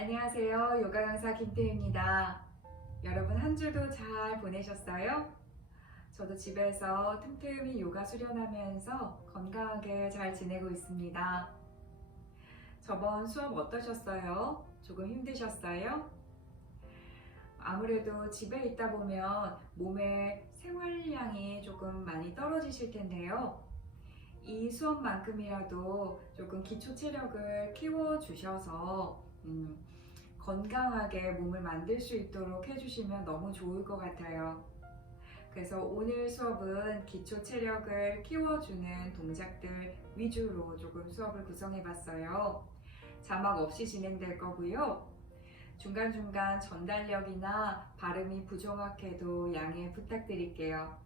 안녕하세요. 요가 강사 김태희입니다. 여러분 한 주도 잘 보내셨어요? 저도 집에서 틈틈이 요가 수련하면서 건강하게 잘 지내고 있습니다. 저번 수업 어떠셨어요? 조금 힘드셨어요? 아무래도 집에 있다 보면 몸의 생활량이 조금 많이 떨어지실 텐데요. 이 수업만큼이라도 조금 기초 체력을 키워주셔서 건강하게 몸을 만들 수 있도록 해주시면 너무 좋을 것 같아요. 그래서 오늘 수업은 기초 체력을 키워주는 동작들 위주로 조금 수업을 구성해 봤어요. 자막 없이 진행될 거고요. 중간중간 전달력이나 발음이 부정확해도 양해 부탁드릴게요.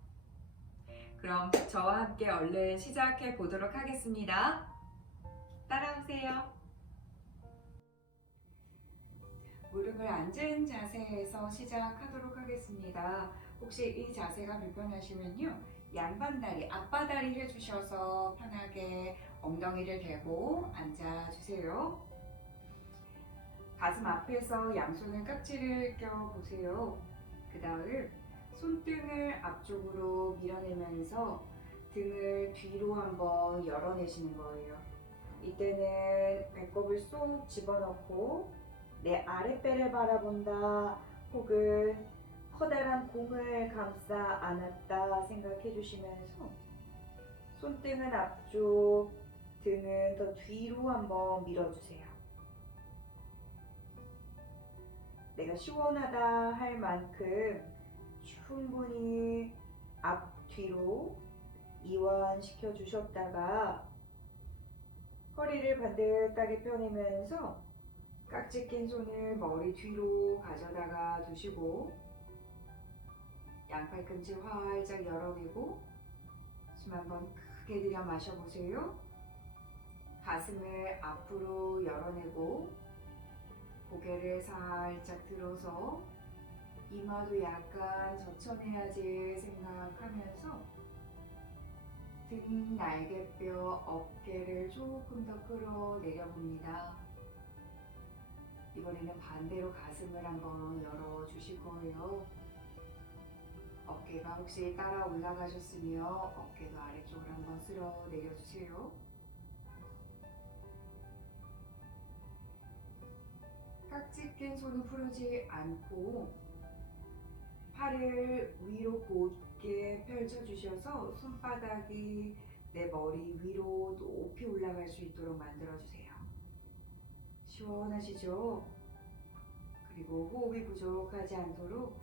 그럼 저와 함께 얼른 시작해 보도록 하겠습니다. 따라오세요. 무릎을 앉은 자세에서 시작하도록 하겠습니다. 혹시 이 자세가 불편하시면요, 양반다리, 앞바다리 해주셔서 편하게 엉덩이를 대고 앉아주세요. 가슴 앞에서 양손을 깍지를 껴보세요. 그 다음 손등을 앞쪽으로 밀어내면서 등을 뒤로 한번 열어내시는 거예요. 이때는 배꼽을 쏙 집어넣고 내 아랫배를 바라본다, 혹은 커다란 공을 감싸 안았다 생각해 주시면서 손등은 앞쪽, 등은 더 뒤로 한번 밀어주세요. 내가 시원하다 할 만큼 충분히 앞뒤로 이완시켜 주셨다가 허리를 반듯하게 펴내면서 깍지 낀 손을 머리 뒤로 가져다가 두시고 양팔꿈치 활짝 열어내고 숨 한번 크게 들여 마셔보세요. 가슴을 앞으로 열어내고 고개를 살짝 들어서 이마도 약간 젖혀내야지 생각하면서 등, 날개뼈, 어깨를 조금 더 끌어내려 봅니다. 이번에는 반대로 가슴을 한번 열어주실 거예요. 어깨가 혹시 따라 올라가셨으면 어깨도 아래쪽으로 한번 쓸어 내려주세요. 깍지 낀 손은 풀지 않고 팔을 위로 곧게 펼쳐주셔서 손바닥이 내 머리 위로 높이 올라갈 수 있도록 만들어주세요. 시원하시죠? 그리고 호흡이 부족하지 않도록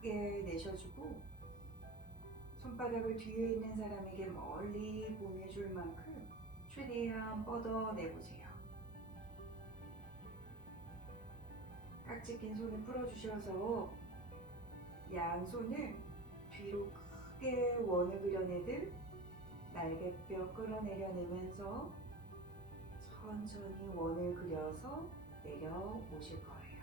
크게 내셔주고 손바닥을 뒤에 있는 사람에게 멀리 보내줄 만큼 최대한 뻗어내보세요. 깍지 낀 손을 풀어주셔서 양손을 뒤로 크게 원을 그려내듯 날개뼈 끌어내려내면서 천천히 원을 그려서 내려오실 거예요.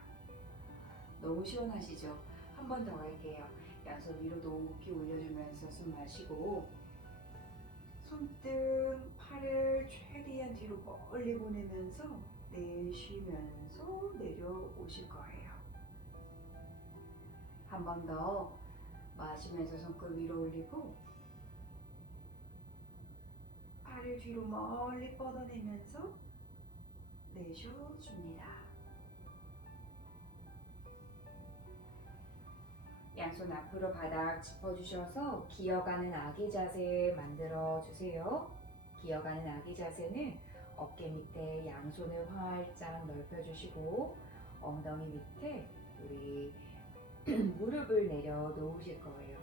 너무 시원하시죠? 한 번 더 할게요. 양손 위로 높이 올려주면서 숨 마시고 손등, 팔을 최대한 뒤로 멀리 보내면서 내쉬면서 내려오실 거예요. 한 번 더 마시면서 손끝 위로 올리고 팔을 뒤로 멀리 뻗어내면서 내쉬어줍니다. 양손 앞으로 바닥 짚어주셔서 기어가는 아기 자세 만들어주세요. 기어가는 아기 자세는 어깨 밑에 양손을 활짝 넓혀주시고 엉덩이 밑에 우리 무릎을 내려놓으실 거예요.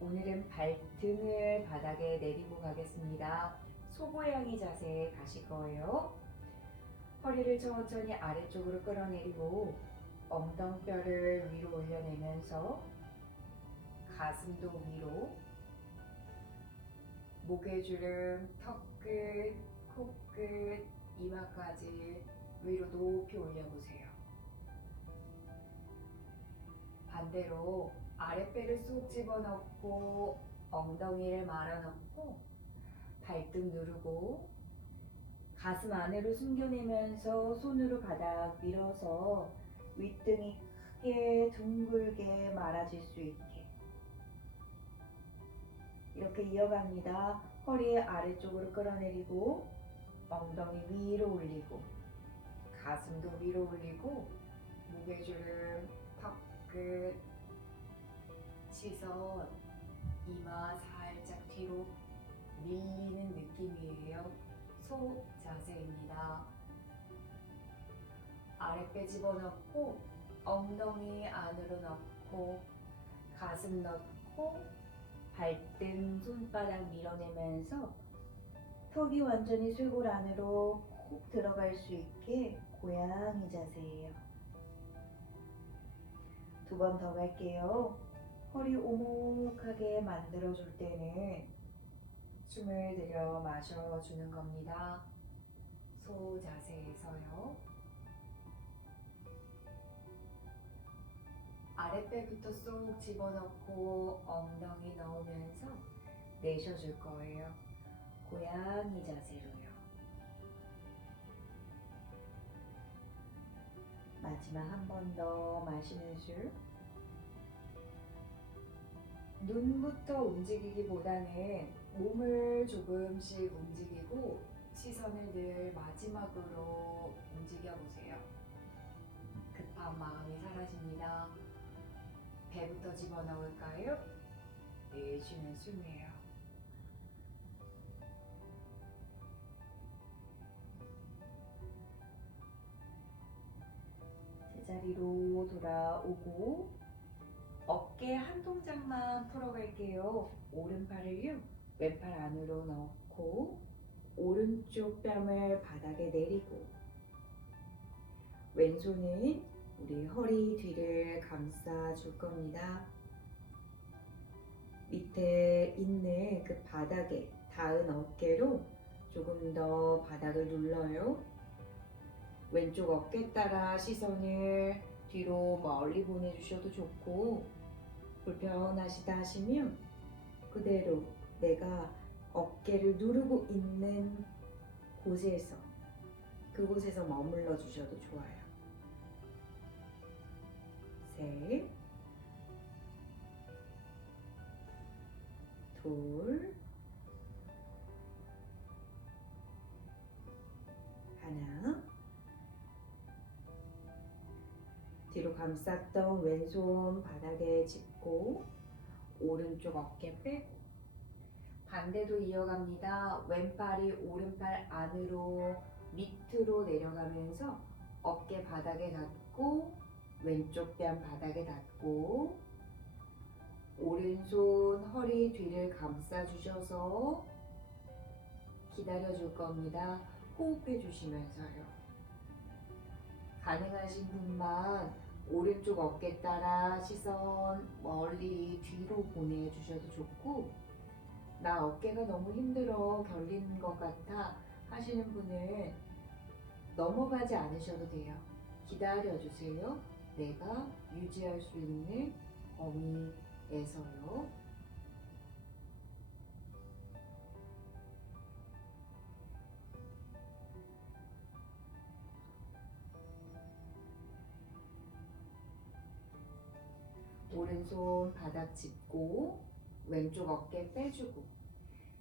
오늘은 발등을 바닥에 내리고 가겠습니다. 소고양이 자세에 가실 거예요. 허리를 천천히 아래쪽으로 끌어내리고 엉덩뼈를 위로 올려내면서 가슴도 위로, 목의주름, 턱끝, 코끝, 이마까지 위로 높이 올려보세요. 반대로 아랫배를 쏙 집어넣고 엉덩이를 말아넣고 발등 누르고 가슴 안으로 숨겨내면서 손으로 바닥 밀어서 윗등이 크게 둥글게 말아질 수 있게 이렇게 이어갑니다. 허리 아래쪽으로 끌어내리고 엉덩이 위로 올리고 가슴도 위로 올리고 무게주름 턱끝 시선 이마 살짝 뒤로 밀리는 느낌이에요. 소 자세입니다. 아랫배 집어넣고 엉덩이 안으로 넣고 가슴 넣고 발등 손바닥 밀어내면서 턱이 완전히 쇄골 안으로 콕 들어갈 수 있게 고양이 자세예요. 두 번 더 갈게요. 허리 오목하게 만들어줄 때는 숨을 들여 마셔주는 겁니다. 소 자세에서요. 아랫배부터 쏙 집어넣고 엉덩이 넣으면서 내쉬어줄 거예요. 고양이 자세로요. 마지막 한 번 더 마시는 술. 눈부터 움직이기보다는 몸을 조금씩 움직이고 시선을 늘 마지막으로 움직여 보세요. 급한 마음이 사라집니다. 배부터 집어넣을까요? 내쉬는 숨이에요. 제자리로 돌아오고 어깨 한 동작만 풀어갈게요. 오른팔을요, 왼팔 안으로 넣고 오른쪽 뺨을 바닥에 내리고 왼손은 우리 허리 뒤를 감싸 줄 겁니다. 밑에 있는 그 바닥에 닿은 어깨로 조금 더 바닥을 눌러요. 왼쪽 어깨 따라 시선을 뒤로 멀리 보내주셔도 좋고 불편하시다 하시면 그대로 내가 어깨를 누르고 있는 그곳에서 머물러 주셔도 좋아요. 셋, 둘, 하나. 뒤로 감쌌던 왼손 바닥에 짚고 오른쪽 어깨 빼고 반대도 이어갑니다. 왼팔이 오른팔 안으로 밑으로 내려가면서 어깨 바닥에 닿고 왼쪽 뺨 바닥에 닿고 오른손 허리 뒤를 감싸 주셔서 기다려 줄 겁니다. 호흡해 주시면서요. 가능하신 분만 오른쪽 어깨 따라 시선 멀리 뒤로 보내주셔도 좋고 나 어깨가 너무 힘들어 결리는 것 같아 하시는 분은 넘어가지 않으셔도 돼요. 기다려주세요. 내가 유지할 수 있는 범위에서요. 오른손 바닥 짚고 왼쪽 어깨 빼주고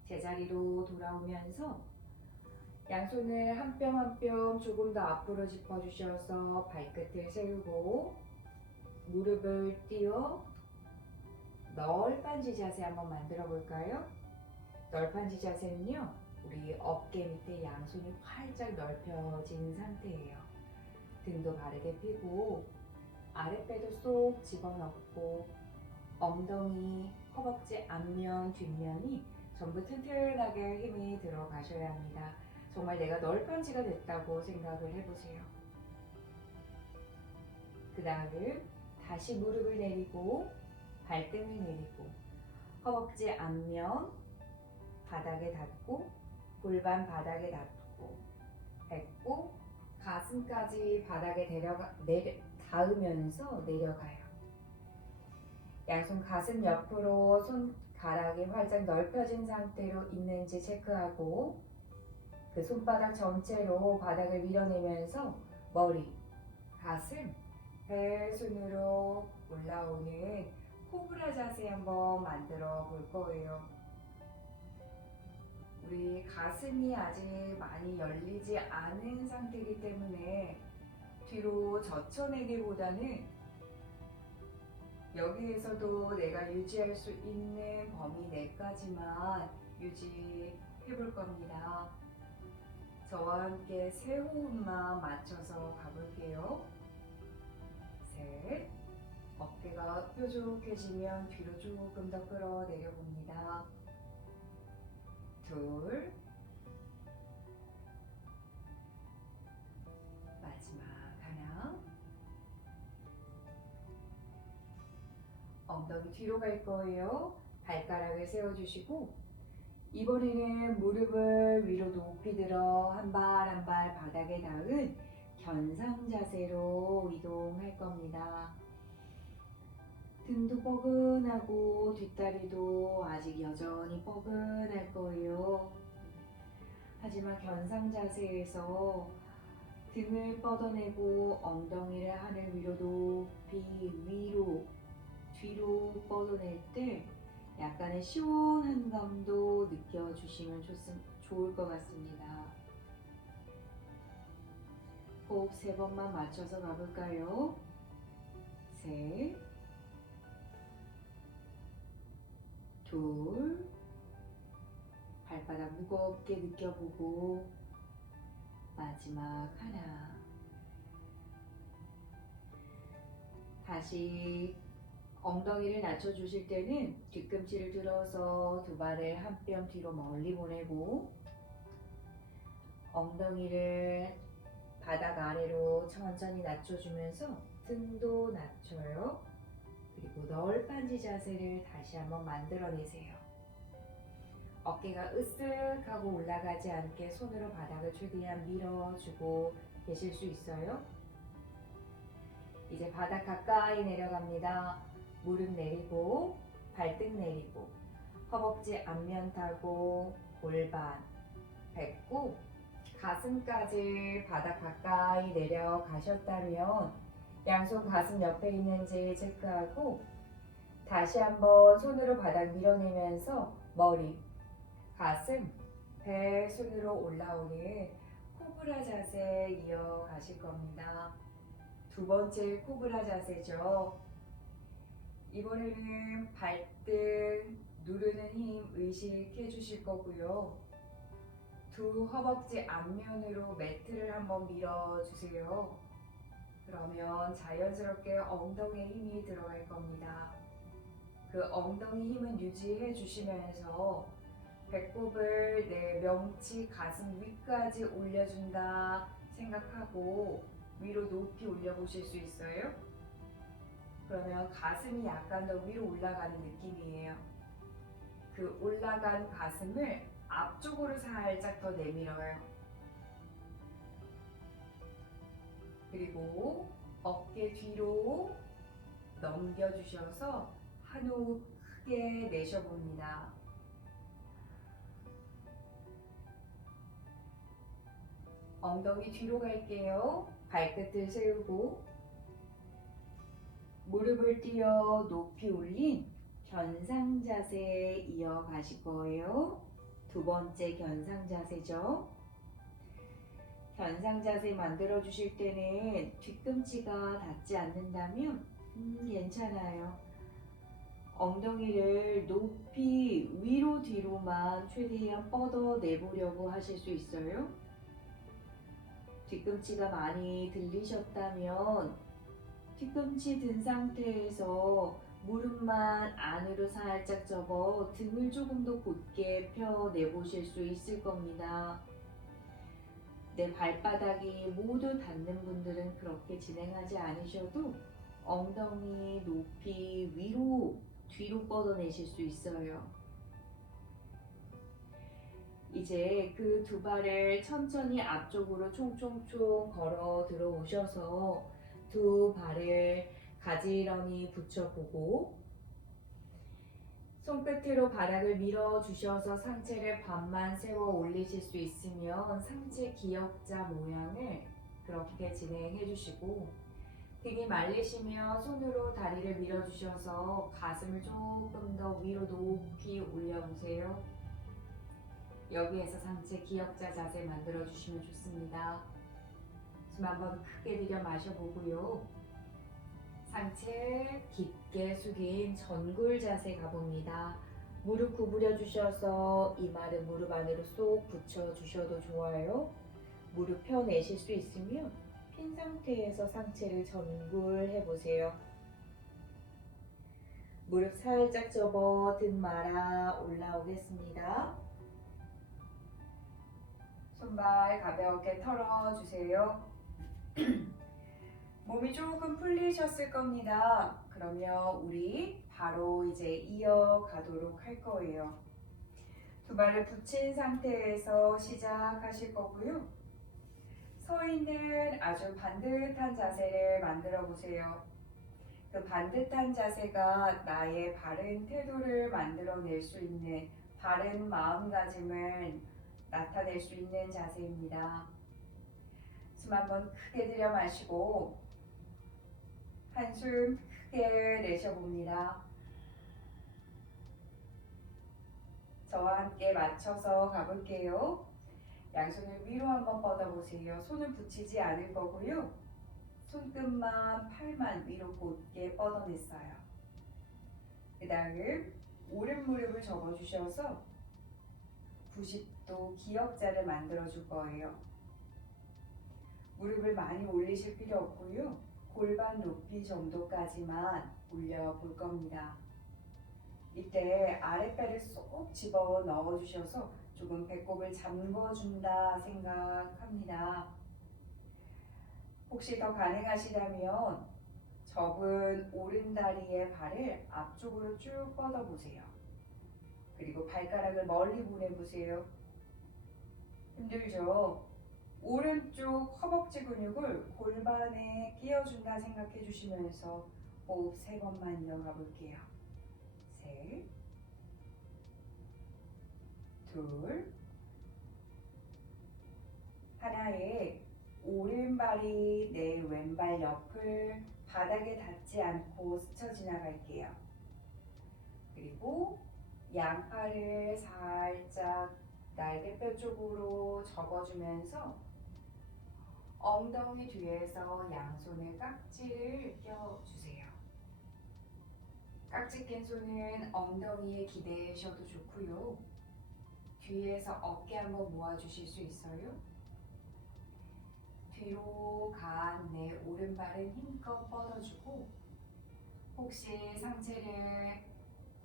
제자리로 돌아오면서 양손을 한 뼘 한 뼘 조금 더 앞으로 짚어주셔서 발끝을 세우고 무릎을 띄어 널빤지 자세 한번 만들어 볼까요? 널빤지 자세는요, 우리 어깨 밑에 양손이 활짝 넓혀진 상태예요. 등도 바르게 펴고 아랫배도 쏙 집어넣고 엉덩이, 허벅지 앞면, 뒷면이 전부 튼튼하게 힘이 들어가셔야 합니다. 정말 내가 널빤지가 됐다고 생각을 해보세요. 그 다음 다시 무릎을 내리고 발등을 내리고 허벅지 앞면 바닥에 닿고 골반 바닥에 닿고 뱉고 가슴까지 바닥에 닿으면서 내려가요. 양손 가슴 옆으로 손가락이 활짝 넓혀진 상태로 있는지 체크하고 그 손바닥 전체로 바닥을 밀어내면서 머리, 가슴, 배 순으로 올라오는 코브라 자세 한번 만들어 볼 거예요. 우리 가슴이 아직 많이 열리지 않은 상태이기 때문에 뒤로 젖혀내기보다는 여기에서도 내가 유지할 수 있는 범위 내까지만 유지해 볼 겁니다. 저와 함께 세 호흡만 맞춰서 가볼게요. 셋. 어깨가 뾰족해지면 뒤로 조금 더 끌어내려 봅니다. 둘. 마지막 하나. 엉덩이 뒤로 갈 거예요. 발가락을 세워주시고 이번에는 무릎을 위로 높이 들어 한 발 한 발 바닥에 닿은 견상 자세로 이동할 겁니다. 등도 뻐근하고 뒷다리도 아직 여전히 뻐근할 거예요. 하지만 견상 자세에서 등을 뻗어내고 ong덩이를 하늘 위로 높이 위로 뒤로 뻗어낼 때 약간의 시원한 감도 느껴주시면 좋을 것 같습니다. 호흡 3번만 맞춰서 가볼까요? 셋, 둘, 발바닥 무겁게 느껴보고 마지막 하나. 다시 엉덩이를 낮춰주실 때는 뒤꿈치를 들어서 두 발을 한 뼘 뒤로 멀리 보내고 엉덩이를 바닥 아래로 천천히 낮춰주면서 등도 낮춰요. 그리고 널빤지 자세를 다시 한번 만들어내세요. 어깨가 으쓱하고 올라가지 않게 손으로 바닥을 최대한 밀어주고 계실 수 있어요. 이제 바닥 가까이 내려갑니다. 무릎 내리고 발등 내리고 허벅지 앞면 타고 골반, 배꼽, 가슴까지 바닥 가까이 내려가셨다면 양손 가슴 옆에 있는지 체크하고 다시 한번 손으로 바닥 밀어내면서 머리, 가슴, 배 순으로 올라오는 코브라 자세 이어가실 겁니다. 두 번째 코브라 자세죠. 이번에는 발등 누르는 힘 의식해 주실 거고요. 두 허벅지 앞면으로 매트를 한번 밀어주세요. 그러면 자연스럽게 엉덩이에 힘이 들어갈 겁니다. 그 엉덩이 힘은 유지해 주시면서 배꼽을 내 명치 가슴 위까지 올려준다 생각하고 위로 높이 올려보실 수 있어요? 그러면 가슴이 약간 더 위로 올라가는 느낌이에요. 그 올라간 가슴을 앞쪽으로 살짝 더 내밀어요. 그리고 어깨 뒤로 넘겨주셔서 한 호흡 크게 내쉬어봅니다. 엉덩이 뒤로 갈게요. 발끝을 세우고 무릎을 띄어 높이 올린 견상 자세 이어가실 거예요. 두 번째 견상 자세죠. 견상 자세 만들어 주실 때는 뒤꿈치가 닿지 않는다면 괜찮아요. 엉덩이를 높이 위로 뒤로만 최대한 뻗어 내보려고 하실 수 있어요. 뒤꿈치가 많이 들리셨다면 뒤꿈치 든 상태에서 무릎만 안으로 살짝 접어 등을 조금 더 곧게 펴 내보실 수 있을 겁니다. 내 발바닥이 모두 닿는 분들은 그렇게 진행하지 않으셔도 엉덩이 높이 위로 뒤로 뻗어내실 수 있어요. 이제 그 두 발을 천천히 앞쪽으로 총총총 걸어 들어오셔서 두 발을 가지런히 붙여보고 손끝으로 바닥을 밀어주셔서 상체를 반만 세워 올리실 수 있으면 상체 기역자 모양을 그렇게 진행해 주시고, 등이 말리시면 손으로 다리를 밀어주셔서 가슴을 조금 더 위로 높이 올려보세요. 여기에서 상체 기역자 자세 만들어 주시면 좋습니다. 숨 한번 크게 들여 마셔보고요. 상체 깊게 숙인 전굴 자세 가봅니다. 무릎 구부려 주셔서 이마를 무릎 안으로 쏙 붙여 주셔도 좋아요. 무릎 펴내실 수 있으면 핀 상태에서 상체를 전굴해 보세요. 무릎 살짝 접어 등 말아 올라오겠습니다. 손발 가볍게 털어주세요. 몸이 조금 풀리셨을 겁니다. 그러면 우리 바로 이제 이어가도록 할 거예요. 두 발을 붙인 상태에서 시작하실 거고요. 서 있는 아주 반듯한 자세를 만들어 보세요. 그 반듯한 자세가 나의 바른 태도를 만들어낼 수 있는, 바른 마음가짐을 나타낼 수 있는 자세입니다. 숨 한번 크게 들여 마시고 한숨 크게 내쉬어봅니다. 저와 함께 맞춰서 가볼게요. 양손을 위로 한번 뻗어보세요. 손은 붙이지 않을 거고요. 손끝만 팔만 위로 곧게 뻗어냈어요. 그 다음 오른 무릎을 접어주셔서 90도 기역자를 만들어 줄 거예요. 무릎을 많이 올리실 필요 없고요. 골반 높이 정도까지만 올려볼 겁니다. 이때 아랫배를 쏙 집어 넣어주셔서 조금 배꼽을 잠궈준다 생각합니다. 혹시 더 가능하시다면 접은 오른다리의 발을 앞쪽으로 쭉 뻗어보세요. 그리고 발가락을 멀리 보내보세요. 힘들죠? 오른쪽 허벅지 근육을 골반에 끼워준다 생각해 주시면서 호흡 3번만 이어가 볼게요. 셋, 둘, 하나에 오른발이 내 왼발 옆을 바닥에 닿지 않고 스쳐 지나갈게요. 그리고 양팔을 살짝 날개뼈 쪽으로 접어주면서 엉덩이 뒤에서 양손에 깍지를 껴주세요. 깍지 낀 손은 엉덩이에 기대셔도 좋고요. 뒤에서 어깨 한번 모아주실 수 있어요? 뒤로 간 내 오른발은 힘껏 뻗어주고, 혹시 상체를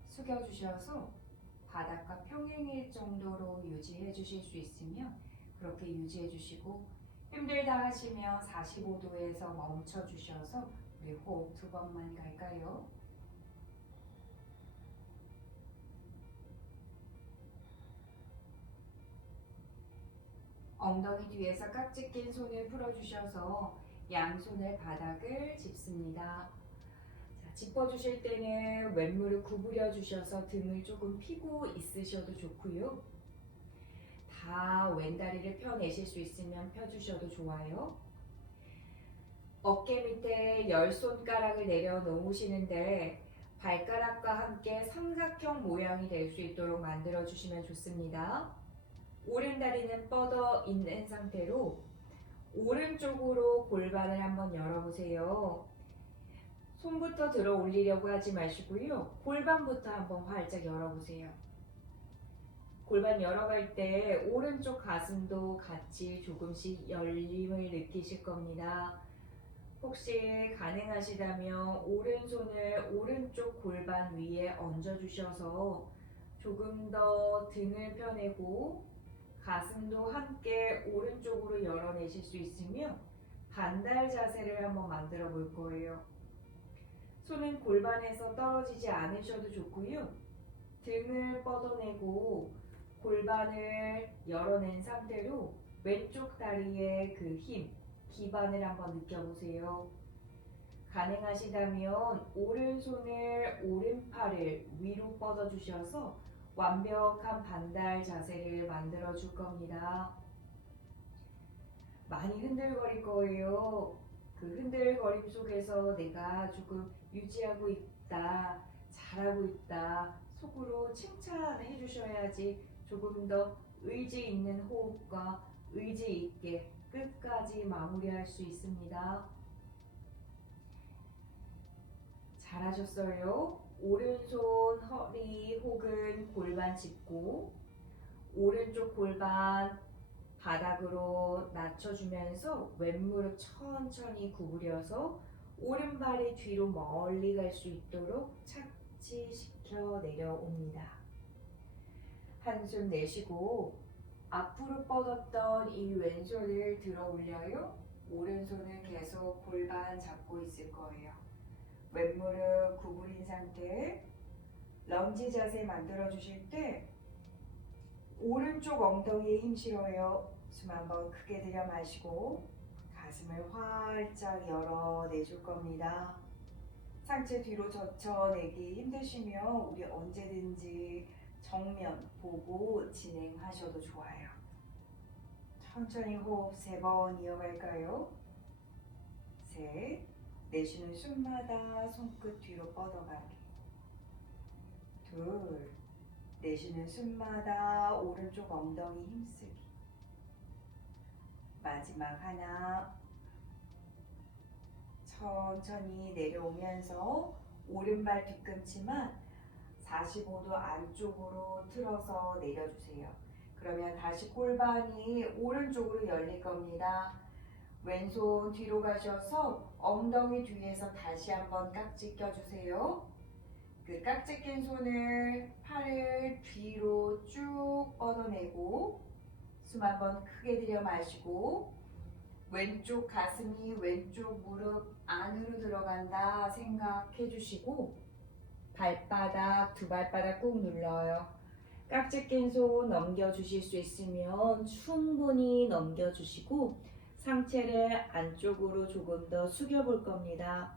숙여주셔서 바닥과 평행일 정도로 유지해 주실 수 있으면 그렇게 유지해 주시고, 힘들다 하시면 45도에서 멈춰 주셔서 우리 호흡 2번만 갈까요? 엉덩이 뒤에서 깍지 낀 손을 풀어주셔서 양손을 바닥을 짚습니다. 자, 짚어주실 때는 왼무릎 구부려 주셔서 등을 조금 펴고 있으셔도 좋고요. 다 왼다리를 펴내실 수 있으면 펴주셔도 좋아요. 어깨 밑에 10손가락을 내려놓으시는데 발가락과 함께 삼각형 모양이 될 수 있도록 만들어 주시면 좋습니다. 오른다리는 뻗어 있는 상태로 오른쪽으로 골반을 한번 열어보세요. 손부터 들어 올리려고 하지 마시고요. 골반부터 한번 활짝 열어보세요. 골반 열어갈 때 오른쪽 가슴도 같이 조금씩 열림을 느끼실 겁니다. 혹시 가능하시다면 오른손을 오른쪽 골반 위에 얹어주셔서 조금 더 등을 펴내고 가슴도 함께 오른쪽으로 열어내실 수 있으면 반달 자세를 한번 만들어 볼 거예요. 손은 골반에서 떨어지지 않으셔도 좋고요. 등을 뻗어내고 골반을 열어낸 상태로 왼쪽 다리의 그 힘, 기반을 한번 느껴보세요. 가능하시다면 오른손을 오른팔을 위로 뻗어 주셔서 완벽한 반달 자세를 만들어 줄 겁니다. 많이 흔들거릴 거예요. 그 흔들거림 속에서 내가 조금 유지하고 있다, 잘하고 있다, 속으로 칭찬해 주셔야지 조금 더 의지 있는 호흡과 의지 있게 끝까지 마무리할 수 있습니다. 잘하셨어요. 오른손 허리 혹은 골반 짚고 오른쪽 골반 바닥으로 낮춰주면서 왼무릎 천천히 구부려서 오른발이 뒤로 멀리 갈 수 있도록 착지시켜 내려옵니다. 한숨 내쉬고 앞으로 뻗었던 이 왼손을 들어 올려요. 오른손은 계속 골반 잡고 있을 거예요. 왼무릎 구부린 상태. 런지 자세 만들어 주실 때 오른쪽 엉덩이에 힘 실어요. 숨 한번 크게 들여 마시고 가슴을 활짝 열어 내줄 겁니다. 상체 뒤로 젖혀내기 힘드시면 우리 언제든지 정면 보고 진행하셔도 좋아요. 천천히 호흡 3번 이어갈까요? 셋, 내쉬는 숨마다 손끝 뒤로 뻗어가기. 둘, 내쉬는 숨마다 오른쪽 엉덩이 힘쓰기. 마지막 하나. 천천히 내려오면서 오른발 뒤꿈치만 45도 안쪽으로 틀어서 내려주세요. 그러면 다시 골반이 오른쪽으로 열릴 겁니다. 왼손 뒤로 가셔서 엉덩이 뒤에서 다시 한번 깍지 껴주세요. 그 깍지 낀 손을 팔을 뒤로 쭉 뻗어내고 숨 한번 크게 들여 마시고 왼쪽 가슴이 왼쪽 무릎 안으로 들어간다 생각해 주시고 발바닥, 두 발바닥 꾹 눌러요. 깍지 낀 손 넘겨주실 수 있으면 충분히 넘겨주시고 상체를 안쪽으로 조금 더 숙여볼 겁니다.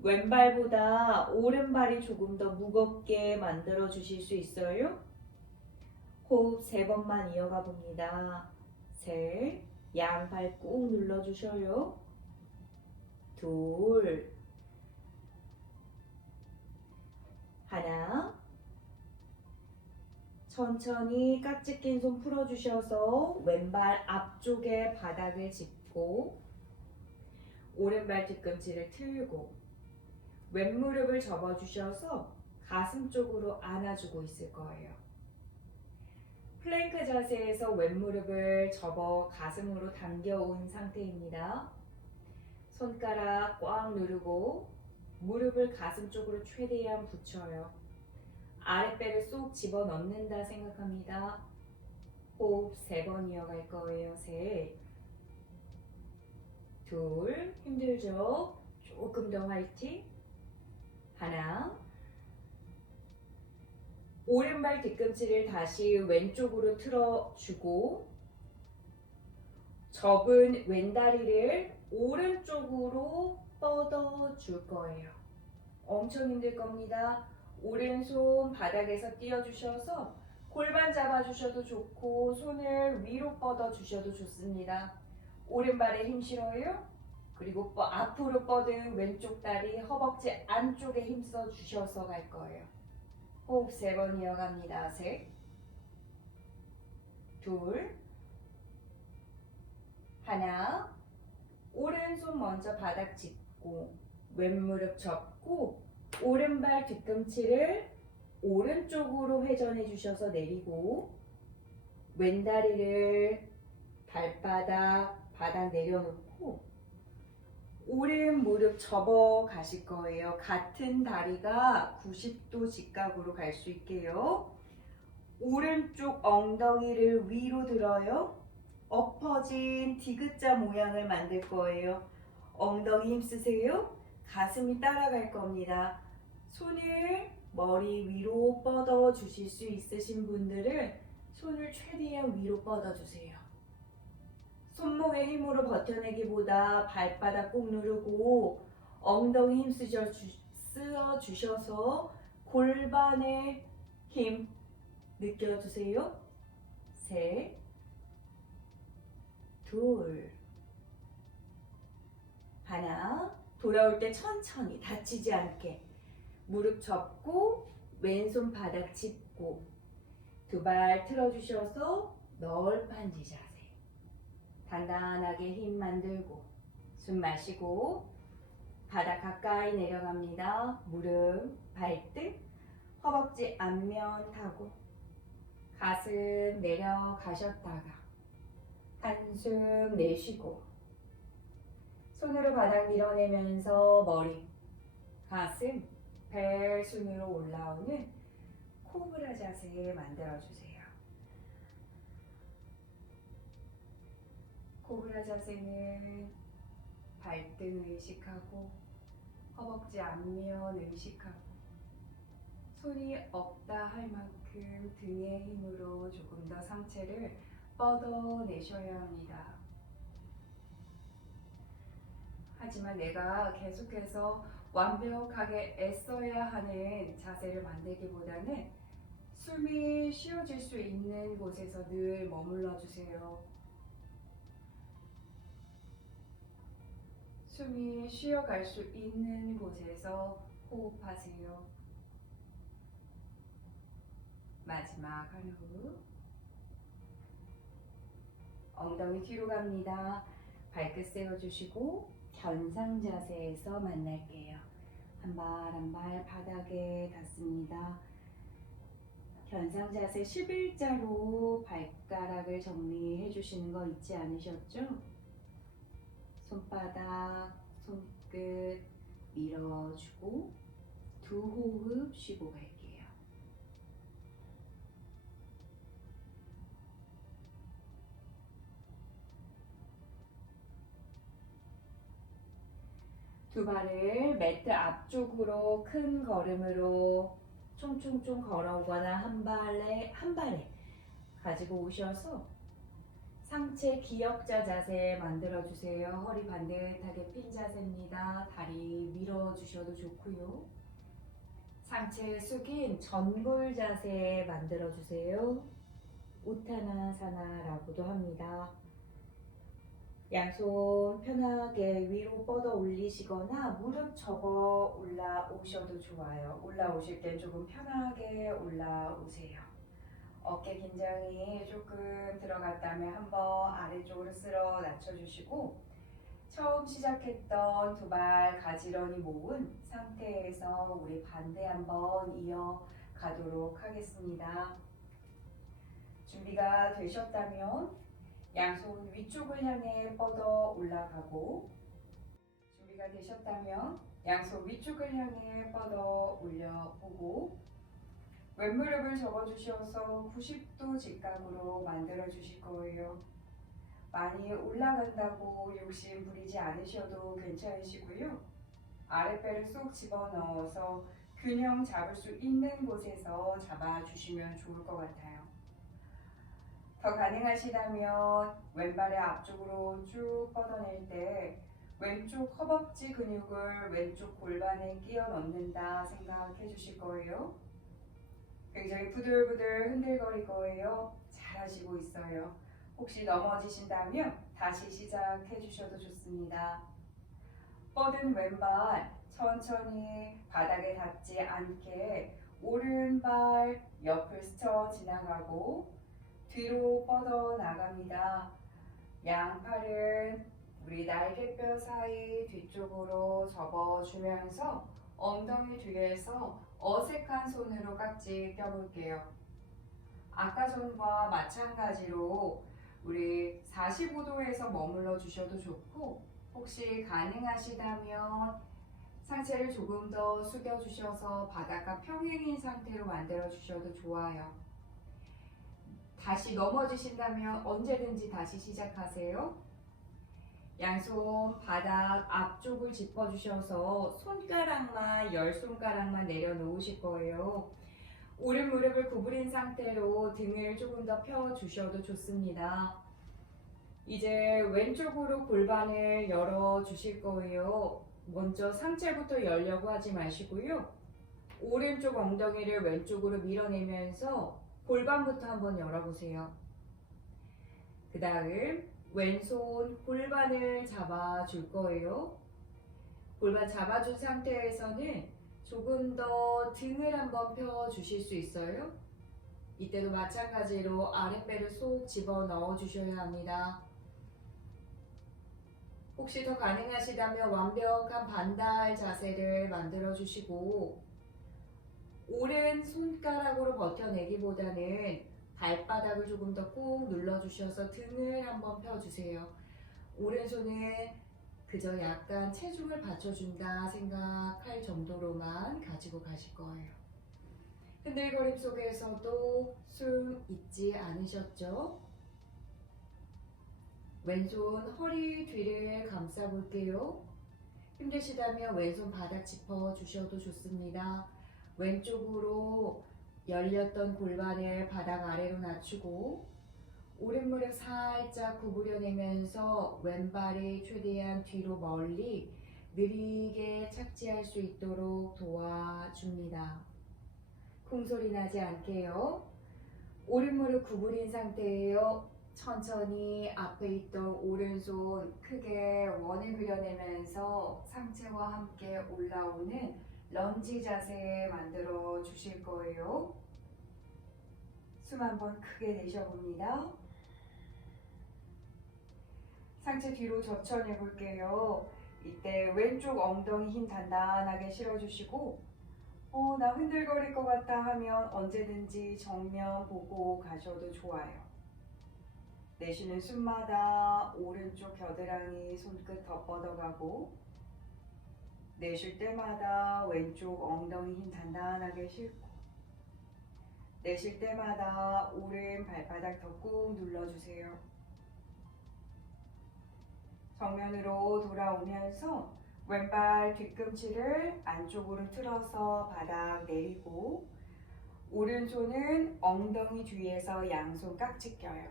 왼발보다 오른발이 조금 더 무겁게 만들어 주실 수 있어요? 호흡 3번만 이어가 봅니다. 셋, 양발 꾹 눌러 주셔요. 둘, 하나. 천천히 깍지 낀 손 풀어주셔서 왼발 앞쪽에 바닥을 짚고 오른발 뒤꿈치를 틀고 왼무릎을 접어주셔서 가슴 쪽으로 안아주고 있을 거예요. 플랭크 자세에서 왼무릎을 접어 가슴으로 당겨온 상태입니다. 손가락 꽉 누르고 무릎을 가슴 쪽으로 최대한 붙여요. 아랫배를 쏙 집어넣는다 생각합니다. 호흡 3번 이어갈 거예요. 셋, 둘, 힘들죠? 조금 더 화이팅. 하나. 오른발 뒤꿈치를 다시 왼쪽으로 틀어주고 접은 왼다리를 오른쪽으로 뻗어줄 거예요. 엄청 힘들 겁니다. 오른손 바닥에서 띄워주셔서 골반 잡아주셔도 좋고 손을 위로 뻗어주셔도 좋습니다. 오른발에 힘 실어요. 그리고 앞으로 뻗은 왼쪽 다리 허벅지 안쪽에 힘써 주셔서 갈 거예요. 호흡 3번 이어갑니다. 셋, 둘, 하나. 오른손 먼저 바닥 짚고 왼무릎 접고 오른발 뒤꿈치를 오른쪽으로 회전해 주셔서 내리고 왼다리를 발바닥 바닥 내려놓고 오른 무릎 접어 가실 거예요. 같은 다리가 90도 직각으로 갈 수 있게요. 오른쪽 엉덩이를 위로 들어요. 엎어진 디귿자 모양을 만들 거예요. 엉덩이 힘쓰세요. 가슴이 따라갈 겁니다. 손을 머리 위로 뻗어 주실 수 있으신 분들은 손을 최대한 위로 뻗어 주세요. 손목의 힘으로 버텨내기보다 발바닥 꾹 누르고 엉덩이 힘 쓰어 주셔서 골반에 힘 느껴주세요. 셋, 둘, 하나. 돌아올 때 천천히 다치지 않게 무릎 접고 왼손 바닥 짚고 두 발 틀어주셔서 널판지 자세. 단단하게 힘 만들고 숨 마시고 바닥 가까이 내려갑니다. 무릎, 발등, 허벅지 앞면 타고 가슴 내려가셨다가 한숨 내쉬고 손으로 바닥 밀어내면서 머리, 가슴, 벨 순으로 올라오는 코브라 자세 만들어주세요. 코브라 자세는 발등 의식하고 허벅지 앞면 의식하고 손이 없다 할 만큼 등의 힘으로 조금 더 상체를 뻗어내셔야 합니다. 하지만 내가 계속해서 완벽하게 애써야 하는 자세를 만들기보다는 숨이 쉬어질 수 있는 곳에서 늘 머물러 주세요. 숨이 쉬어갈 수 있는 곳에서 호흡하세요. 마지막 한 후. 엉덩이 뒤로 갑니다. 발끝 세워주시고 견상 자세에서 만날게요. 한 발 한 발 바닥에 닿습니다. 견상 자세 11자로 발가락을 정리해 주시는 거 잊지 않으셨죠? 손바닥, 손끝 밀어주고 두 호흡 쉬고 갈게요. 두 발을 매트 앞쪽으로 큰 걸음으로 총총총 걸어오거나 한 발에 가지고 오셔서 상체 기역자 자세 만들어주세요. 허리 반듯하게 핀 자세입니다. 다리 밀어주셔도 좋고요. 상체 숙인 전골 자세 만들어주세요. 우타나사나라고도 합니다. 양손 편하게 위로 뻗어 올리시거나 무릎 접어 올라오셔도 좋아요. 올라오실 땐 조금 편하게 올라오세요. 어깨 긴장이 조금 들어갔다면 한번 아래쪽으로 쓸어 낮춰주시고 처음 시작했던 두 발 가지런히 모은 상태에서 우리 반대 한번 이어가도록 하겠습니다. 준비가 되셨다면 양손 위쪽을 향해 뻗어 올라가고 준비가 되셨다면 양손 위쪽을 향해 뻗어 올려보고 왼무릎을 접어주셔서 90도 직각으로 만들어 주실 거예요. 많이 올라간다고 욕심 부리지 않으셔도 괜찮으시고요. 아랫배를 쏙 집어넣어서 균형 잡을 수 있는 곳에서 잡아주시면 좋을 것 같아요. 더 가능하시다면 왼발의 앞쪽으로 쭉 뻗어낼 때 왼쪽 허벅지 근육을 왼쪽 골반에 끼워 넣는다 생각해 주실 거예요. 굉장히 부들부들 흔들거릴 거예요. 잘하시고 있어요. 혹시 넘어지신다면 다시 시작해 주셔도 좋습니다. 뻗은 왼발 천천히 바닥에 닿지 않게 오른발 옆을 스쳐 지나가고 뒤로 뻗어 나갑니다. 양팔은 우리 날개뼈 사이 뒤쪽으로 접어주면서 엉덩이 뒤에서 어색한 손으로 깍지 껴볼게요. 아까 전과 마찬가지로 우리 45도에서 머물러 주셔도 좋고 혹시 가능하시다면 상체를 조금 더 숙여 주셔서 바닥과 평행인 상태로 만들어 주셔도 좋아요. 다시 넘어지신다면 언제든지 다시 시작하세요. 양손 바닥 앞쪽을 짚어주셔서 손가락만 10손가락만 내려놓으실 거예요. 오른 무릎을 구부린 상태로 등을 조금 더 펴주셔도 좋습니다. 이제 왼쪽으로 골반을 열어주실 거예요. 먼저 상체부터 열려고 하지 마시고요. 오른쪽 엉덩이를 왼쪽으로 밀어내면서 골반부터 한번 열어보세요. 그 다음 왼손 골반을 잡아줄 거예요. 골반 잡아준 상태에서는 조금 더 등을 한번 펴주실 수 있어요. 이때도 마찬가지로 아랫배를 쏙 집어 넣어 주셔야 합니다. 혹시 더 가능하시다면 완벽한 반달 자세를 만들어 주시고 오른 손가락으로 버텨내기보다는 발바닥을 조금 더 꾹 눌러 주셔서 등을 한번 펴주세요. 오른손은 그저 약간 체중을 받쳐준다 생각할 정도로만 가지고 가실 거예요. 흔들거림 속에서도 숨 잊지 않으셨죠? 왼손 허리 뒤를 감싸 볼게요. 힘드시다면 왼손 바닥 짚어 주셔도 좋습니다. 왼쪽으로 열렸던 골반을 바닥 아래로 낮추고 오른 무릎 살짝 구부려내면서 왼발이 최대한 뒤로 멀리 느리게 착지할 수 있도록 도와줍니다. 쿵소리 나지 않게요. 오른 무릎 구부린 상태예요. 천천히 앞에 있던 오른손 크게 원을 그려내면서 상체와 함께 올라오는 런지 자세 만들어 주실 거예요. 숨 한번 크게 내쉬어봅니다. 상체 뒤로 전천해 볼게요. 이때 왼쪽 엉덩이 힘 단단하게 실어주시고 나 흔들거릴 것 같다 하면 언제든지 정면 보고 가셔도 좋아요. 내쉬는 숨마다 오른쪽 겨드랑이 손끝 더 뻗어가고 내쉴 때마다 왼쪽 엉덩이 힘 단단하게 싣고 내쉴 때마다 오른 발바닥 더 꾹 눌러주세요. 정면으로 돌아오면서 왼발 뒤꿈치를 안쪽으로 틀어서 바닥 내리고 오른손은 엉덩이 뒤에서 양손 깍지 껴요.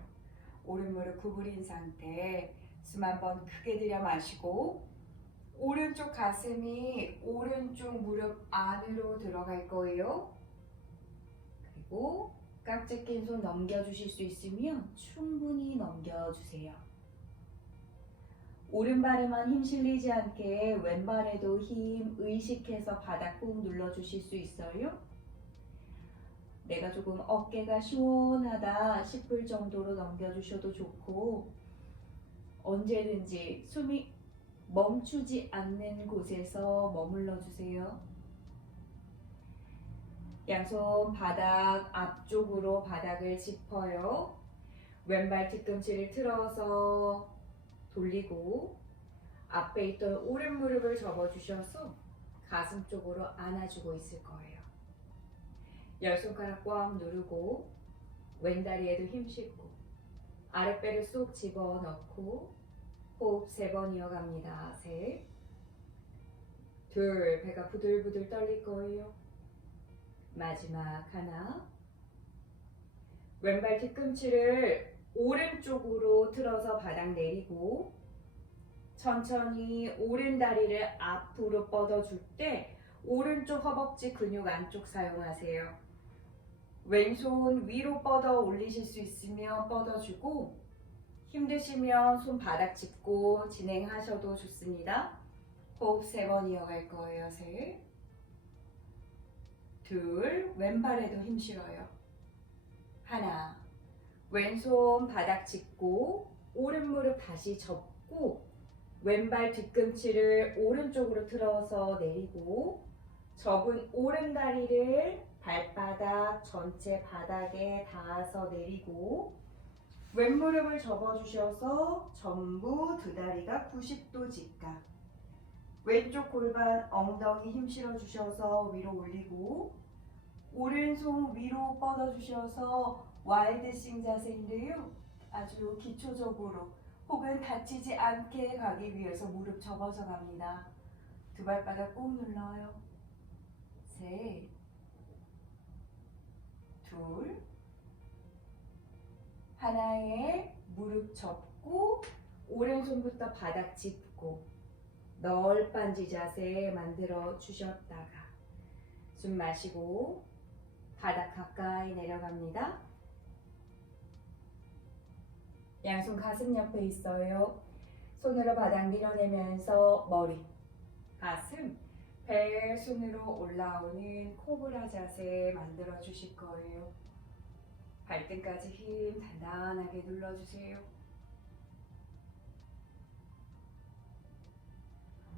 오른 무릎 구부린 상태 숨 한번 크게 들여 마시고 오른쪽 가슴이 오른쪽 무릎 안으로 들어갈 거예요. 그리고 깍지 낀 손 넘겨주실 수 있으면 충분히 넘겨주세요. 오른발에만 힘 실리지 않게 왼발에도 힘 의식해서 바닥 꾹 눌러주실 수 있어요? 내가 조금 어깨가 시원하다 싶을 정도로 넘겨주셔도 좋고 언제든지 숨이 멈추지 않는 곳에서 머물러 주세요. 양손 바닥 앞쪽으로 바닥을 짚어요. 왼발 뒤꿈치를 틀어서 돌리고 앞에 있던 오른 무릎을 접어주셔서 가슴 쪽으로 안아주고 있을 거예요. 열 손가락 꽉 누르고 왼다리에도 힘 싣고 아랫배를 쏙 집어넣고 호흡 3번 이어갑니다. 셋, 둘, 배가 부들부들 떨릴 거예요. 마지막 하나. 왼발 뒤꿈치를 오른쪽으로 틀어서 바닥 내리고 천천히 오른 다리를 앞으로 뻗어줄 때 오른쪽 허벅지 근육 안쪽 사용하세요. 왼손 위로 뻗어 올리실 수 있으면 뻗어주고 힘드시면 손 바닥 짚고 진행하셔도 좋습니다. 호흡 3번 이어갈 거예요. 셋, 둘, 왼발에도 힘 실어요. 하나, 왼손 바닥 짚고 오른 무릎 다시 접고 왼발 뒤꿈치를 오른쪽으로 틀어서 내리고 접은 오른 다리를 발바닥 전체 바닥에 닿아서 내리고 왼무릎을 접어주셔서 전부 두 다리가 90도 직각. 왼쪽 골반 엉덩이 힘 실어주셔서 위로 올리고 오른손 위로 뻗어주셔서 와이드 싱 자세인데요. 아주 기초적으로 혹은 다치지 않게 가기 위해서 무릎 접어서 갑니다. 두 발바닥 꾹 눌러요. 셋, 둘, 하나에 무릎 접고 오른손부터 바닥 짚고 널빤지 자세 만들어 주셨다가 숨 마시고 바닥 가까이 내려갑니다. 양손 가슴 옆에 있어요. 손으로 바닥 밀어내면서 머리, 가슴, 배 순으로 올라오는 코브라 자세 만들어 주실 거예요. 발등까지 힘 단단하게 눌러주세요.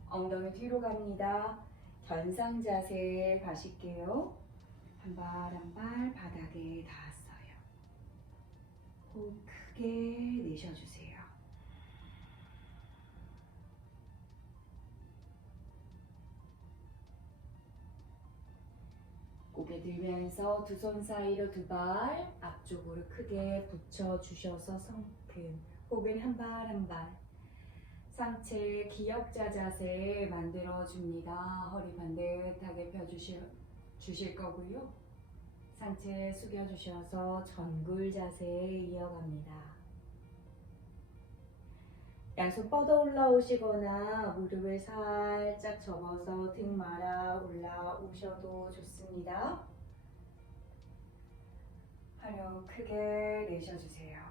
엉덩이 뒤로 갑니다. 견상 자세 가실게요. 한 발 한 발 바닥에 닿았어요. 호흡 크게 내쉬어주세요. 고개 들면서 두 손 사이로 두 발 앞쪽으로 크게 붙여주셔서 성큼 호흡은 한 발 한 발 상체 기역자 자세 만들어줍니다. 허리 반듯하게 펴주실 거고요. 상체 숙여주셔서 전굴 자세 이어갑니다. 양손 뻗어 올라오시거나 무릎을 살짝 접어서 등 말아 올라오셔도 좋습니다. 활력 크게 내쉬어주세요.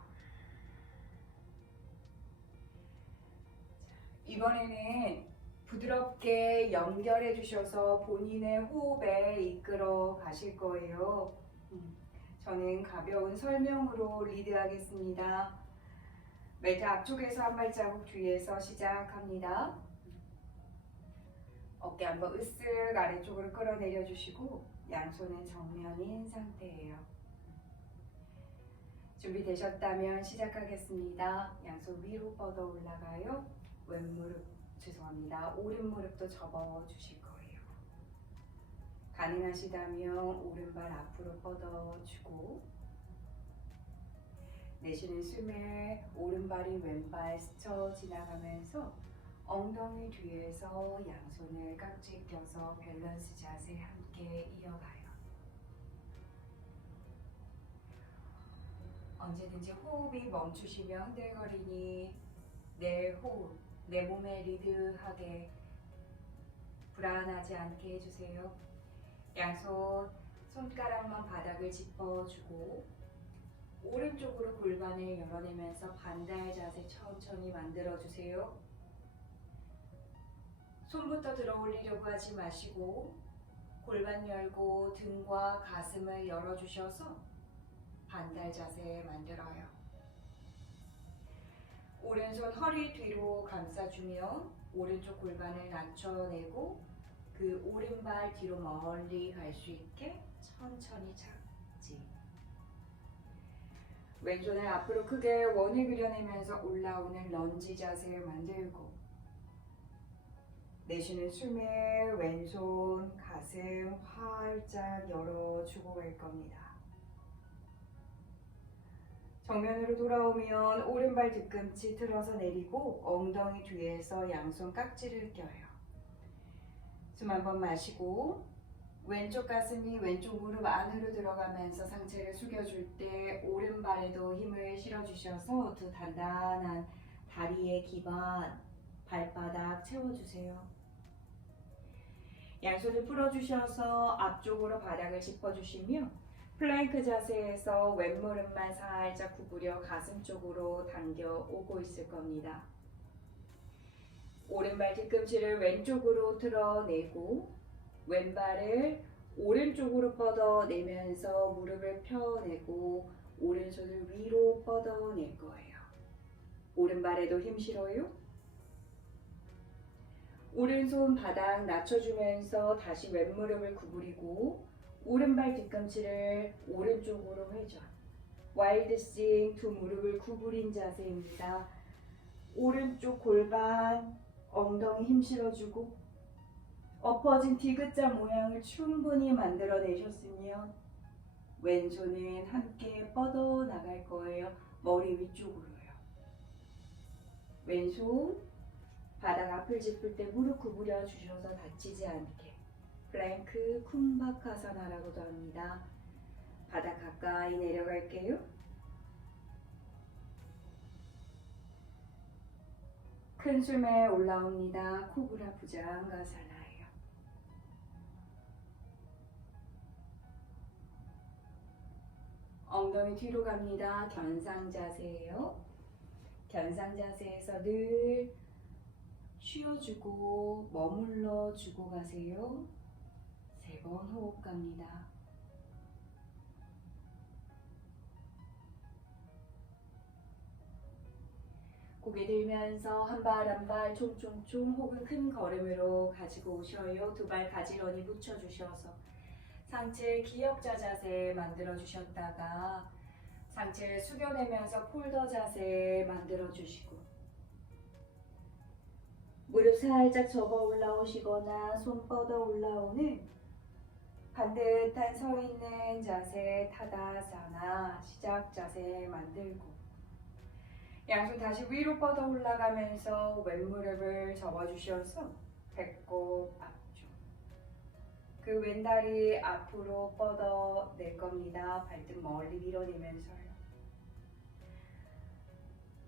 이번에는 부드럽게 연결해 주셔서 본인의 호흡에 이끌어 가실 거예요. 저는 가벼운 설명으로 리드하겠습니다. 매트 앞쪽에서 한 발자국 뒤에서 시작합니다. 어깨 한번 으쓱 아래쪽으로 끌어내려 주시고 양손은 정면인 상태예요. 준비되셨다면 시작하겠습니다. 양손 위로 뻗어 올라가요. 오른 무릎도 접어 주실 거예요. 가능하시다면 오른발 앞으로 뻗어 주고 내쉬는 숨에 오른발이 왼발 스쳐 지나가면서 엉덩이 뒤에서 양손을 깍지 껴서 밸런스 자세 함께 이어가요. 언제든지 호흡이 멈추시면 흔들거리니 내 호흡, 내 몸에 리드하게 불안하지 않게 해주세요. 양손 손가락만 바닥을 짚어주고 오른쪽으로 골반을 열어내면서 반달 자세 천천히 만들어주세요. 손부터 들어 올리려고 하지 마시고 골반 열고 등과 가슴을 열어주셔서 반달 자세 만들어요. 오른손 허리 뒤로 감싸주며 오른쪽 골반을 낮춰내고 그 오른발 뒤로 멀리 갈 수 있게 천천히 착지. 왼손을 앞으로 크게 원을 그려내면서 올라오는 런지 자세를 만들고 내쉬는 숨에 왼손 가슴 활짝 열어주고 갈 겁니다. 정면으로 돌아오면 오른발 뒤꿈치 틀어서 내리고 엉덩이 뒤에서 양손 깍지를 껴요. 숨 한번 마시고 왼쪽 가슴이 왼쪽 무릎 안으로 들어가면서 상체를 숙여줄 때 오른발에도 힘을 실어주셔서 두 단단한 다리의 기반, 발바닥 채워주세요. 양손을 풀어주셔서 앞쪽으로 바닥을 짚어주시며 플랭크 자세에서 왼무릎만 살짝 구부려 가슴 쪽으로 당겨 오고 있을 겁니다. 오른발 뒤꿈치를 왼쪽으로 틀어내고 왼발을 오른쪽으로 뻗어내면서 무릎을 펴내고 오른손을 위로 뻗어낼 거예요. 오른발에도 힘 실어요. 오른손 바닥 낮춰주면서 다시 왼무릎을 구부리고 오른발 뒤꿈치를 오른쪽으로 회전. 와일드 스윙 두 무릎을 구부린 자세입니다. 오른쪽 골반, 엉덩이 힘 실어주고 엎어진 디귿자 모양을 충분히 만들어내셨으면 왼손은 함께 뻗어 나갈 거예요. 머리 위쪽으로요. 왼손 바닥 앞을 짚을 때 무릎 구부려 주셔서 다치지 않게 플랭크 쿰바카사나라고도 합니다. 바닥 가까이 내려갈게요. 큰 숨에 올라옵니다. 코브라 부장가사나예요. 엉덩이 뒤로 갑니다. 견상 자세예요. 견상 자세에서 늘 쉬어주고 머물러 주고 가세요. 3번 호흡 갑니다. 고개 들면서 한 발 한 발 총총총 혹은 큰 걸음으로 가지고 오셔요. 2발 가지런히 붙여주셔서 상체 기역자 자세 만들어 주셨다가 상체 숙여내면서 폴더 자세 만들어 주시고 무릎 살짝 접어 올라오시거나 손 뻗어 올라오는 반듯한 서 있는 자세 타다사나 시작 자세 만들고 양손 다시 위로 뻗어 올라가면서 왼무릎을 접어주셔서 배꼽 앞쪽 그 왼다리 앞으로 뻗어 낼 겁니다. 발등 멀리 밀어내면서요.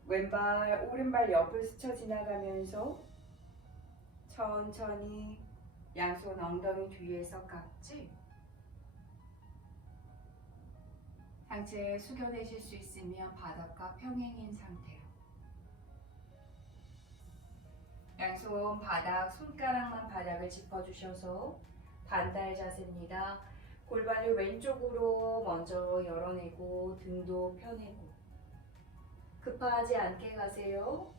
왼발 오른발 옆을 스쳐 지나가면서 천천히 양손 엉덩이 뒤에서 깍지 상체 숙여내실 수 있으면 바닥과 평행인 상태로 양손 바닥 손가락만 바닥을 짚어주셔서 반달 자세입니다. 골반을 왼쪽으로 먼저 열어내고 등도 펴내고 급하지 않게 가세요.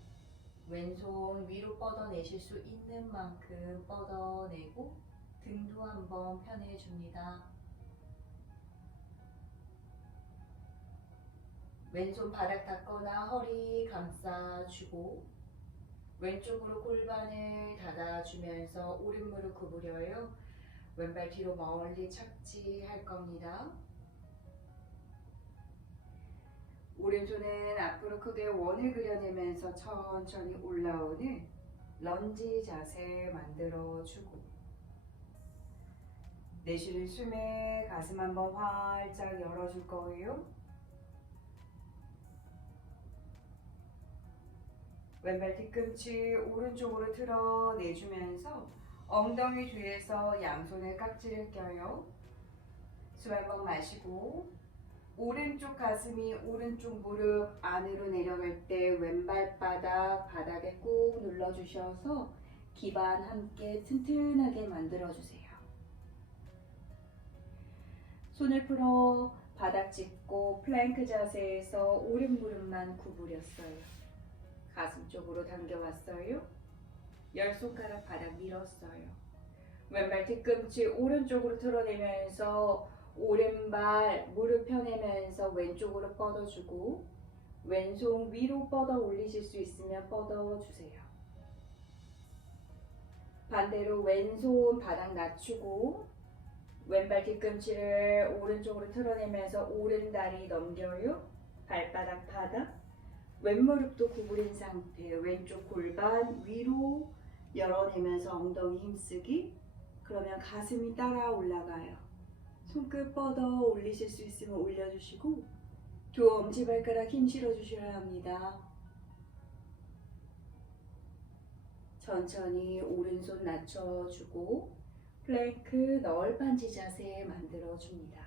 왼손 위로 뻗어내실 수 있는 만큼 뻗어내고 등도 한번 펴내줍니다. 왼손 바닥 닿거나 허리 감싸주고 왼쪽으로 골반을 닫아주면서 오른 무릎 구부려요. 왼발 뒤로 멀리 착지할 겁니다. 오른손은 앞으로 크게 원을 그려내면서 천천히 올라오는 런지 자세 만들어주고 내쉬는 숨에 가슴 한번 활짝 열어줄 거예요. 왼발 뒤꿈치 오른쪽으로 틀어내주면서 엉덩이 뒤에서 양손에 깍지를 껴요. 숨 한번 마시고 오른쪽 가슴이 오른쪽 무릎 안으로 내려갈 때 왼발 바닥 바닥에 꾹 눌러주셔서 기반 함께 튼튼하게 만들어주세요. 손을 풀어 바닥 짚고 플랭크 자세에서 오른 무릎만 구부렸어요. 가슴 쪽으로 당겨왔어요. 10손가락 바닥 밀었어요. 왼발 뒤꿈치 오른쪽으로 틀어내면서 오른발 무릎 펴내면서 왼쪽으로 뻗어주고 왼손 위로 뻗어 올리실 수 있으면 뻗어주세요. 반대로 왼손 바닥 낮추고 왼발 뒤꿈치를 오른쪽으로 틀어내면서 오른다리 넘겨요. 발바닥 바닥 왼무릎도 구부린 상태 왼쪽 골반 위로 열어내면서 엉덩이 힘쓰기 그러면 가슴이 따라 올라가요. 손끝 뻗어 올리실 수 있으면 올려주시고 두 엄지발가락 힘 실어주셔야 합니다. 천천히 오른손 낮춰주고 플랭크 널빤지 자세 만들어줍니다.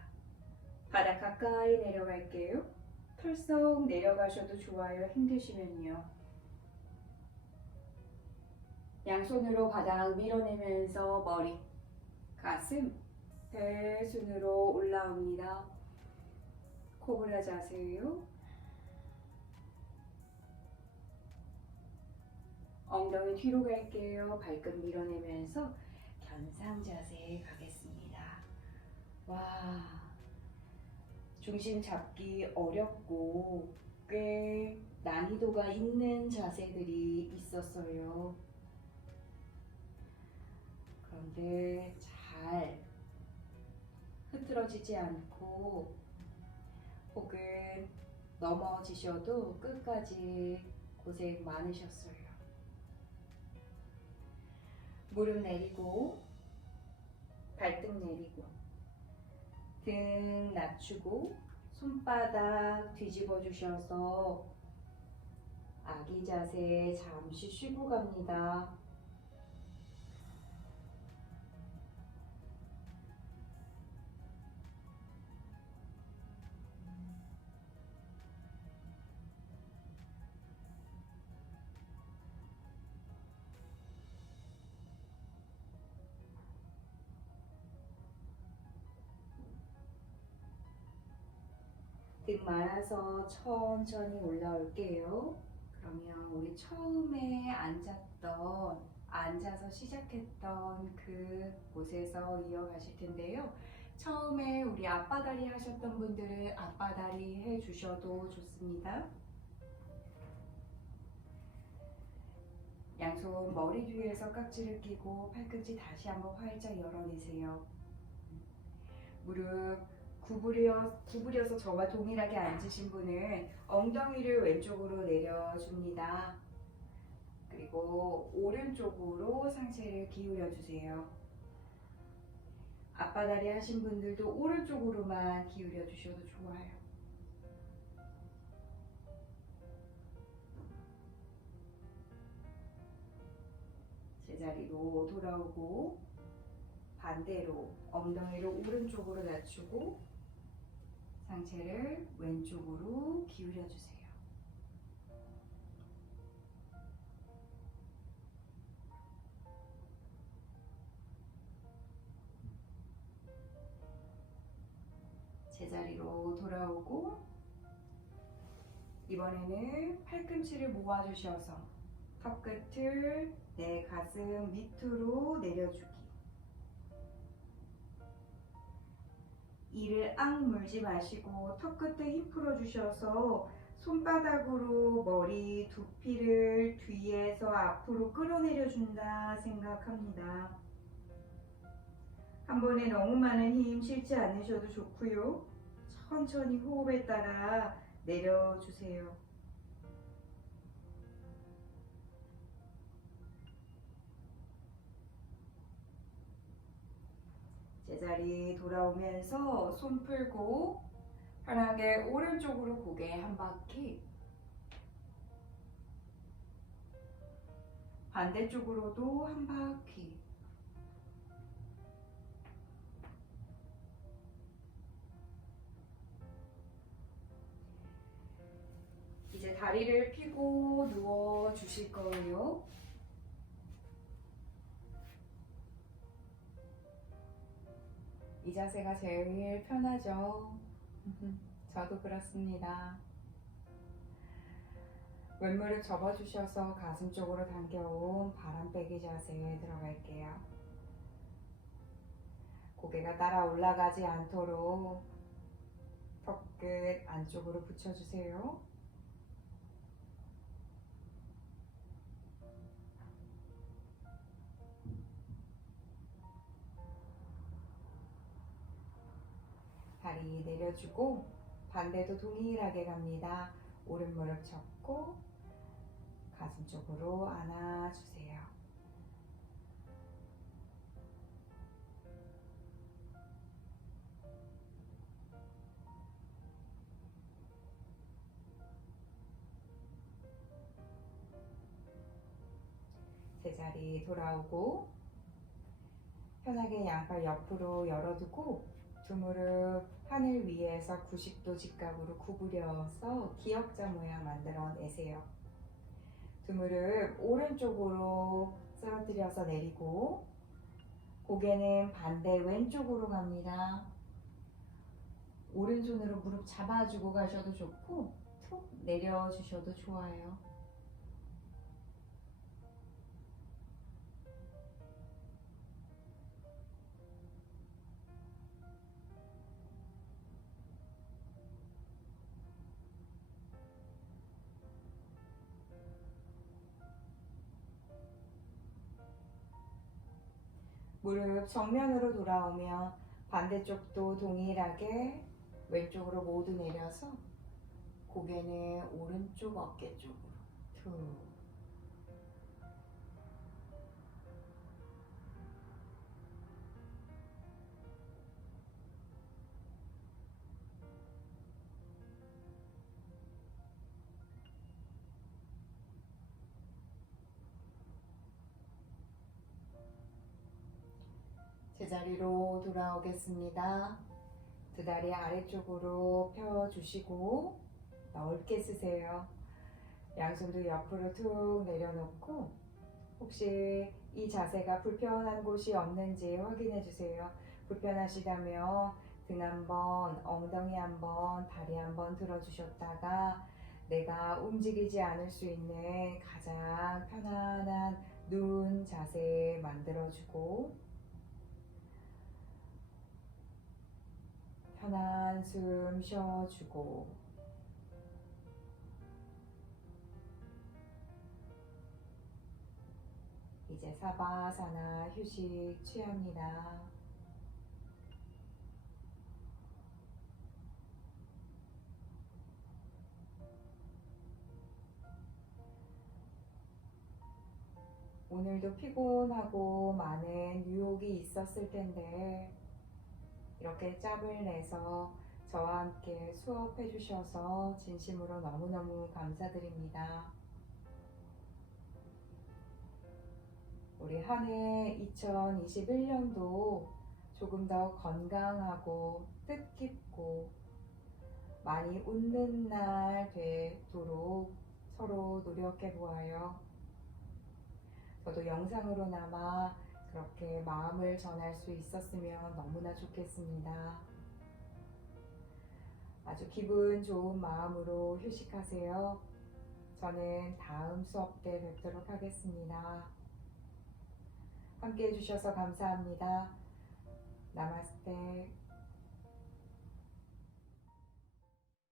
바닥 가까이 내려갈게요. 털썩 내려가셔도 좋아요. 힘드시면요. 양손으로 바닥 밀어내면서 머리, 가슴, 대순으로 올라옵니다. 코브라 자세예요. 엉덩이 뒤로 갈게요. 발끝 밀어내면서 견상 자세에 가겠습니다. 와, 중심 잡기 어렵고 꽤 난이도가 있는 자세들이 있었어요. 그런데 잘 흐트러지지 않고 혹은 넘어지셔도 끝까지 고생 많으셨어요. 무릎 내리고 발등 내리고 등 낮추고 손바닥 뒤집어 주셔서 아기 자세 잠시 쉬고 갑니다. 등 말아서 천천히 올라올게요. 그러면 우리 처음에 앉아서 시작했던 그 곳에서 이어가실 텐데요. 처음에 우리 앞바다리 하셨던 분들은 앞바다리 해주셔도 좋습니다. 양손 머리 뒤에서 깍지를 끼고 팔꿈치 다시 한번 활짝 열어내세요. 무릎 구부려서 저와 동일하게 앉으신 분은 엉덩이를 왼쪽으로 내려줍니다. 그리고 오른쪽으로 상체를 기울여 주세요. 앞바다리 하신 분들도 오른쪽으로만 기울여 주셔도 좋아요. 제자리로 돌아오고 반대로 엉덩이를 오른쪽으로 낮추고 상체를 왼쪽으로 기울여 주세요. 제자리로 돌아오고 이번에는 팔꿈치를 모아주셔서 턱끝을 내 가슴 밑으로 내려주기. 이를 악 물지 마시고 턱끝에 힘 풀어주셔서 손바닥으로 머리 두피를 뒤에서 앞으로 끌어내려준다 생각합니다. 한 번에 너무 많은 힘 실지 않으셔도 좋고요. 천천히 호흡에 따라 내려주세요. 제자리 돌아오면서 손 풀고 편하게 오른쪽으로 고개 한 바퀴, 반대쪽으로도 한 바퀴. 이제 다리를 펴고 누워 주실 거예요. 이 자세가 제일 편하죠. 저도 그렇습니다. 왼무릎 접어주셔서 가슴 쪽으로 당겨온 바람 빼기 자세에 들어갈게요. 고개가 따라 올라가지 않도록 턱끝 안쪽으로 붙여주세요. 다리 내려주고 반대도 동일하게 갑니다. 오른 무릎 접고 가슴 쪽으로 안아주세요. 제자리 돌아오고 편하게 양발 옆으로 열어두고 두 무릎 하늘 위에서 90도 직각으로 구부려서 기역자 모양 만들어내세요. 두 무릎 오른쪽으로 쓰러뜨려서 내리고 고개는 반대 왼쪽으로 갑니다. 오른손으로 무릎 잡아주고 가셔도 좋고 툭 내려주셔도 좋아요. 무릎 정면으로 돌아오면 반대쪽도 동일하게 왼쪽으로 모두 내려서 고개는 오른쪽 어깨 쪽으로 툭. 제자리로 돌아오겠습니다. 두 다리 아래쪽으로 펴주시고 넓게 쓰세요. 양손도 옆으로 툭 내려놓고 혹시 이 자세가 불편한 곳이 없는지 확인해 주세요. 불편하시다면 등 한번, 엉덩이 한번, 다리 한번 들어주셨다가 내가 움직이지 않을 수 있는 가장 편안한 누운 자세 만들어주고 편한 숨 쉬어주고 이제 사바사나 휴식 취합니다. 오늘도 피곤하고 많은 유혹이 있었을 텐데 이렇게 짬을 내서 저와 함께 수업해 주셔서 진심으로 너무너무 감사드립니다. 우리 한 해 2021년도 조금 더 건강하고 뜻깊고 많이 웃는 날 되도록 서로 노력해 보아요. 저도 영상으로나마 그렇게 마음을 전할 수 있었으면 너무나 좋겠습니다. 아주 기분 좋은 마음으로 휴식하세요. 저는 다음 수업 때 뵙도록 하겠습니다. 함께 해주셔서 감사합니다. 나마스테.